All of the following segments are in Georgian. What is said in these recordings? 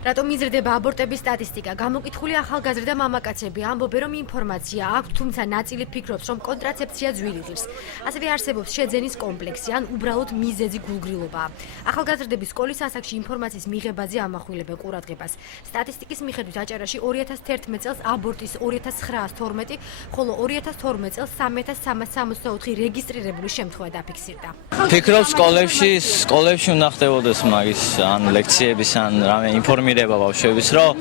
რატომ იზრდება აბორტების სტატისტიკა? გამოკითხული ახალგაზრდა მამაკაცები ამბობენ, რომ ინფორმაცია აქვთ, თუმცა ნაწილი ფიქრობს, რომ კონტრაცეფცია ძვირი ღირს. ასევე არსებობს შეძენის კომპლექსი ან უბრალოდ მიზეზი გულგრილობაა. ახალგაზრდების სკოლის ასაკში ინფორმაციის მიღებაზე ამახვილებენ ყურადღებას. სტატისტიკის მიხედვით აჭარაში 2011 წელს აბორტის 2912, ხოლო 2012 წელს 3364 რეგისტრირებული შემთხვევა დაფიქსირდა. ფიქრობ სკოლებში უნდა ხდებოდეს მაგის ან ლექციების ან რამე ინფორმირება ბავშვების, რომ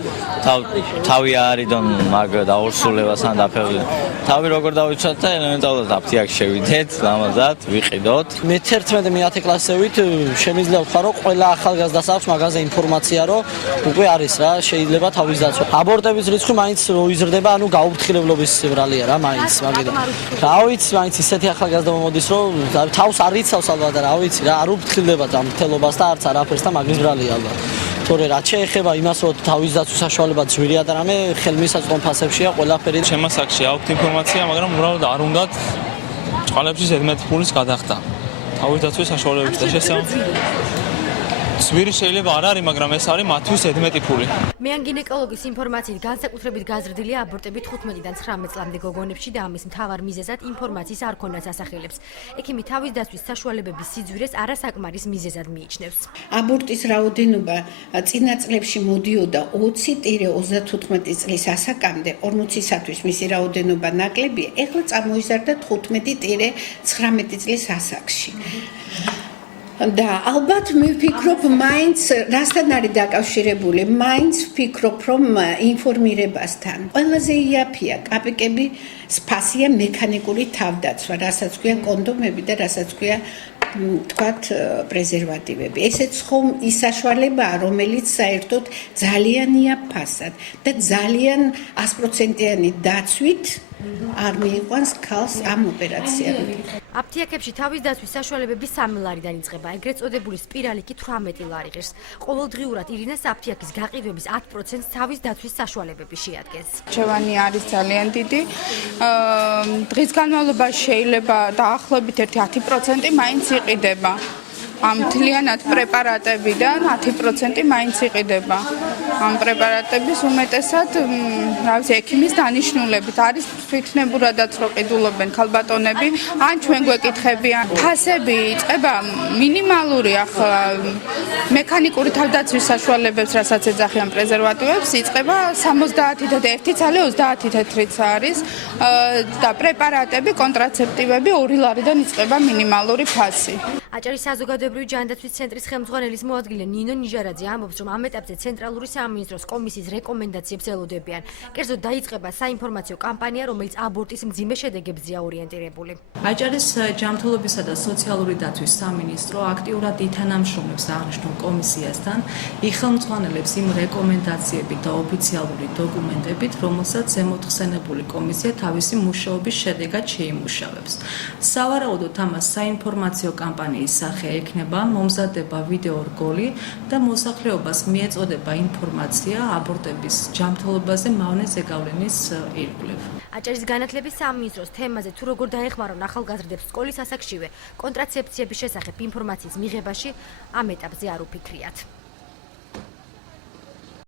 თავი არიდონ მაგ დაურსულებას ან დაფეხი. თავი როგორ დავიცვათ და ელემენტარულად აფთიაქ შევიდეთ, ლამაზად ვიყიდოთ. მე 11-10 კლასებით შემიძლია ვთქვა, რომ ყველა ახალგაზრდას აქვს მაგაზე ინფორმაცია, რომ უკვე არის რა, შეიძლება თავის დაცვა. აბორტების რიცხვი მაინც რო იზრდება, ანუ გაუფრთხილებლობის ბრალია რა, მაინც მაგედა. რა ვიცი, მაინც ისეთი ახალგაზრდა მოდის, რომ თავს არ იცავს ალბათ და რა ვიცი რა, არ უფრთხილდება ამ მთელობას და არც არაფერს და მაგის ბრალია ალბათ. თორე რაც შეეხება იმას, რომ თავის დაცვის საშუალება ძვირია და რამე ხელმისაწვდომ ფასებშია ყველაფერი. ჩემს აქში აქვთ ინფორმაცია, მაგრამ უბრალოდ არ უნდათ წყალებში ზედმეტი ფულის გადახდა. თავის დაცვის საშუალებები და შესაბამისად ძვირი შეიძლება არ არის, მაგრამ ეს არის მათთვის ზედმეტი ფული. მეან გინეკოლოგის ინფორმაციით განსაკუთრებით გაზრდილია აბორტები 15-დან 19 წლამდე გოგონებში და ამის მთავარ მიზეზად ინფორმაციის არ ქონას ასახელებს. ექიმი თავის დაცვის საშუალებების სიძვირეს არასაკმარის მიზეზად მიიჩნევს. აბორტის რაოდენობა წინა წლებში მოდიოდა 20-35 წლის ასაკამდე, 40-ისათვის მისი რაოდენობა ნაკლები, ეხლა წამოიზარდა 15-19 წლის ასაკში. და ალბათ მე ვფიქრობ, მაინც რასთან არის დაკავშირებული, მაინც ვფიქრობ, რომ ინფორმირებასთან. ყველაზე იაფია კაპიკები, სფასია მექანიკური თავდაცვა, რასაც ქვია კონდომები და რასაც ქვია თქვათ პრეზერვატივები. ესეც ხომ ის საშუალებაა, რომელიც საერთოდ ძალიანია ფასად და ძალიან 100%-იანი დაცვით არ მიიყვანს ქალს ამ ოპერაციამდე. აფთიაქებში თავის დაცვის საშუალებები 3 ლარიდან იწყება, ეგრეთ წოდებული სპირალი კი 18 ლარი ღირს. ყოველდღიურად ირინას აფთიაქის გაყიდვების 10%-ს თავის დაცვის საშუალებები შეადგენს. რჩევანი არის ძალიან დიდი. დღის განმავლობაში შეიძლება დაახლოებით 10% მაინც იყიდება. ამ მთლიანად პრეპარატებიდან 10% მაინც იყიდება. ამ პრეპარატების უმეტესად, რა ვიცი, ექიმის დანიშნულებით არის თვითნებურადაც რო ყიდულობენ ქალბატონები, ან ჩვენ გვეკითხებიან. ფასები იწყება მინიმალური ახლა მექანიკური თავდაცვის საშუალებებს, რასაც ეძახიან პრეზერვატივებს, იწყება 70 და 1 ცალი 30 თეთრიც არის და პრეპარატები, კონტრაცეპტივები 2 ლარიდან იწყება მინიმალური ფასი. აჭარის საზოგადოებრივი ჯანდაცვის ცენტრის ხელმძღვანელის მოადგილე ნინო ნიჟარაძე ამბობს, რომ ამ ეტაპზე ცენტრალური სამინისტროს კომისიის რეკომენდაციებს ელოდებიან. კერძოდ დაიწყება საინფორმაციო კამპანია, რომელიც აბორტის მძიმე შედეგებზეა ორიენტირებული. აჭარის ჯანმრთელობისა და სოციალური დაცვის სამინისტრო აქტიურად ითანამშრომლებს აღნიშნულ კომისიასთან, იხელმძღვანელებს იმ რეკომენდაციებით და ოფიციალური დოკუმენტებით, რომელსაც ზემოთხსენებული კომისია თავისი მუშაობის შედეგად შეიმუშავებს. სავარაუდოდ ამას საინფორმაციო კამპანიის სახე ექნება, მომზადება ვიდეო რგოლი და მოსახლეობას მიეწოდება ინფორმაცია აბორტების ჯანმრთელობაზე მავნე ზეგავლენის ირგვლივ. აჭარის განათლების სამინისტროს თემაზე თუ როგორ დაეხმარონ ახალგაზრდებს სკოლის ასაკშივე კონტრაცეფციების შესახებ ინფორმაციის მიღებაში ამ ეტაპზე არ უფიქრიათ.